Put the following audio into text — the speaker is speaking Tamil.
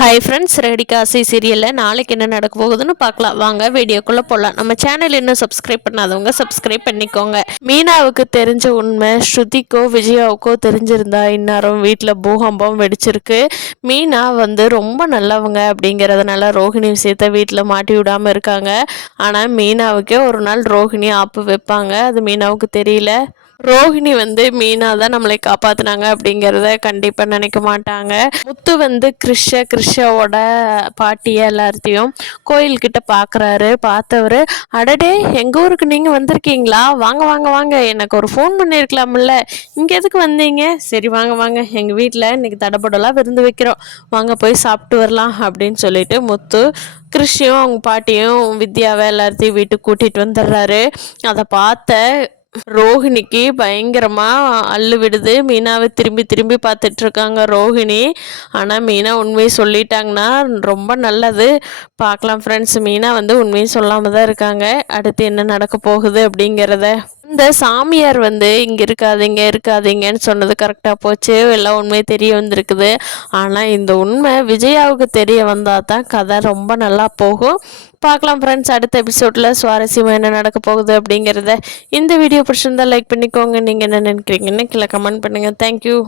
ஹாய் ஃப்ரெண்ட்ஸ், ரெடி காசி சீரியலில் நாளைக்கு என்ன நடக்க போகுதுன்னு பார்க்கலாம். வாங்க வீடியோக்குள்ளே போகலாம். நம்ம சேனல் இன்னும் சப்ஸ்கிரைப் பண்ணாதவங்க சப்ஸ்கிரைப் பண்ணிக்கோங்க. மீனாவுக்கு தெரிஞ்ச உண்மை ஸ்ருதிக்கோ விஜயாவுக்கோ தெரிஞ்சிருந்தா இந்நேரம் வீட்டில் பூகம்பம் வெடிச்சிருக்கு. மீனா ரொம்ப நல்லவங்க அப்படிங்கிறதுனால ரோஹிணி விஷயத்த வீட்டில் மாட்டி விடாமல் இருக்காங்க. ஆனால் மீனாவுக்கே ஒரு நாள் ரோஹிணி ஆப்பு வைப்பாங்க. அது மீனாவுக்கு தெரியல. ரோஹிணி மீனா தான் நம்மளை காப்பாற்றினாங்க அப்படிங்கிறத கண்டிப்பாக நினைக்க மாட்டாங்க. முத்து கிருஷாவோட பாட்டியை எல்லாத்தையும் கோயில்கிட்ட பார்க்குறாரு. பார்த்தவர், அடடே எங்கள் ஊருக்கு நீங்கள் வந்திருக்கீங்களா, வாங்க வாங்க வாங்க, எனக்கு ஒரு ஃபோன் பண்ணியிருக்கலாம்ல, இங்கே எதுக்கு வந்தீங்க, சரி வாங்க வாங்க, எங்கள் வீட்டில் இன்றைக்கி தடபடலாம் விருந்து வைக்கிறோம், வாங்க போய் சாப்பிட்டு வரலாம் அப்படின்னு சொல்லிட்டு முத்து கிருஷியும் அவங்க பாட்டியும் வித்யாவை எல்லாத்தையும் வீட்டுக்கு கூட்டிகிட்டு வந்துடுறாரு. அதை பார்த்த ரோஹிணிக்கு பயங்கரமா அள்ளு விடுது. மீனாவை திரும்பி திரும்பி பார்த்துட்டு இருக்காங்க ரோஹிணி. ஆனால் மீனா உண்மையை சொல்லிட்டாங்கன்னா ரொம்ப நல்லது. பார்க்கலாம் ஃப்ரெண்ட்ஸ், மீனா உண்மையை சொல்லாமல் தான் இருக்காங்க. அடுத்து என்ன நடக்க போகுது அப்படிங்கிறத. இந்த சாமியார் இங்கே இருக்காதீங்கன்னு சொன்னது கரெக்டாக போச்சு. எல்லாம் உண்மை தெரிய வந்திருக்குது. ஆனால் இந்த உண்மை விஜயாவுக்கு தெரிய வந்தால் தான் கதை ரொம்ப நல்லா போகும். பார்க்கலாம் ஃப்ரெண்ட்ஸ், அடுத்த எபிசோடில் சுவாரஸ்யமாக என்ன நடக்க போகுது அப்படிங்கிறத. இந்த வீடியோ பிடிச்சிருந்தால் லைக் பண்ணிக்கோங்க. நீங்கள் என்ன நினைக்கிறீங்கன்னு கீழே கமெண்ட் பண்ணுங்கள். தேங்க்யூ.